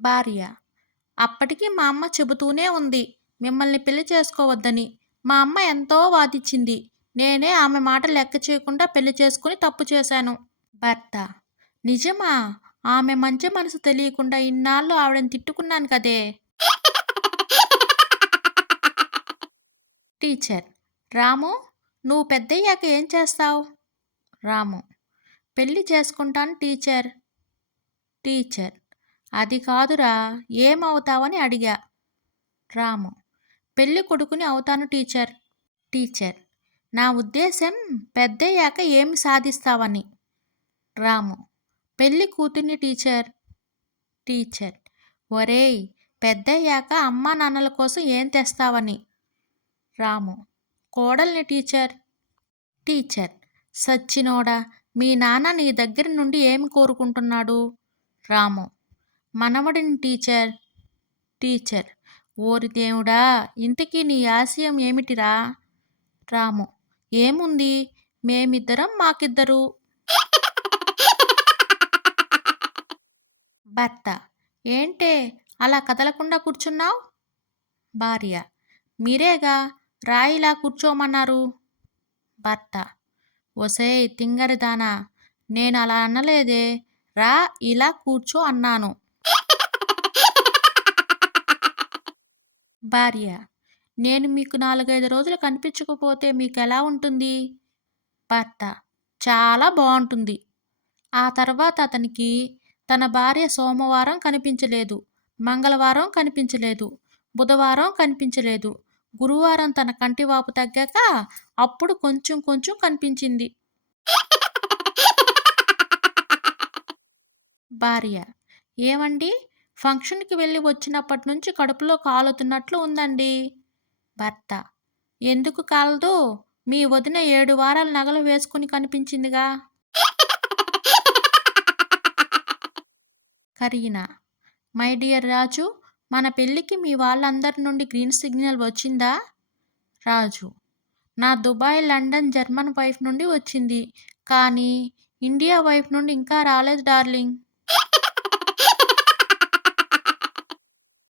భార్య: అప్పటికి మా అమ్మ చెబుతూనే ఉంది మిమ్మల్ని పెళ్లి చేసుకోవద్దని. మా అమ్మ ఎంతో వాదించింది. నేనే ఆమె మాట లెక్క చేయకుండా పెళ్లి చేసుకుని తప్పు చేశాను. భర్త: నిజమా? ఆమె మంచి మనసు తెలియకుండా ఇన్నాళ్ళు ఆవిడని తిట్టుకున్నాను కదే. టీచర్: రాము, నువ్వు పెద్దయ్యాక ఏం చేస్తావు? రాము: పెళ్లి చేసుకుంటాను టీచర్. టీచర్: అది కాదురా, ఏమవుతావని అడిగా. రాము: పెళ్లి కొడుకుని అవుతాను టీచర్. టీచర్: నా ఉద్దేశం పెద్దయ్యాక ఏమి సాధిస్తావని. రాము: పెళ్లి కూతుర్ని టీచర్. టీచర్: ఒరేయ్, పెద్దయ్యాక అమ్మా నాన్నల కోసం ఏం తెస్తావని. రాము: కోడల్ని టీచర్. టీచర్: సచ్చినోడా, మీ నాన్న నీ దగ్గర నుండి ఏమి కోరుకుంటున్నాడు? రాము: మనవడిని టీచర్. టీచర్: ఓరి దేవుడా, ఇంతకీ నీ ఆశయం ఏమిటిరా? రాము: ఏముంది, మేమిద్దరం మాకిద్దరు. భర్త: ఏంటే అలా కదలకుండా కూర్చున్నావు? భార్య: మీరేగా రాయిలా కూర్చోమన్నారు. భర్త: ఒసేయ్ తింగరిదానా, నేను అలా అనలేదే, రా ఇలా కూర్చో అన్నాను. భార్య: నేను మీకు 4-5 రోజులు కనిపించకపోతే మీకు ఎలా ఉంటుంది? భర్త: చాలా బాగుంటుంది. ఆ తర్వాత అతనికి తన భార్య సోమవారం కనిపించలేదు, మంగళవారం కనిపించలేదు, బుధవారం కనిపించలేదు, గురువారం తన కంటివాపు తగ్గాక అప్పుడు కొంచెం కొంచెం కనిపించింది. భార్య: ఏమండి, ఫంక్షన్కి వెళ్ళి వచ్చినప్పటి నుంచి కడుపులో కాలుతున్నట్లు ఉందండి. భర్త: ఎందుకు కాలదు, మీ వదిన 7 వారాల నగలు వేసుకుని కనిపించిందిగా. కరీనా: మై డియర్ రాజు, మన పెళ్ళికి మీ వాళ్ళందరి నుండి గ్రీన్ సిగ్నల్ వచ్చిందా? రాజు: నా దుబాయ్, లండన్, జర్మన్ వైఫ్ నుండి వచ్చింది, కానీ ఇండియా వైఫ్ నుండి ఇంకా రాలేదు డార్లింగ్.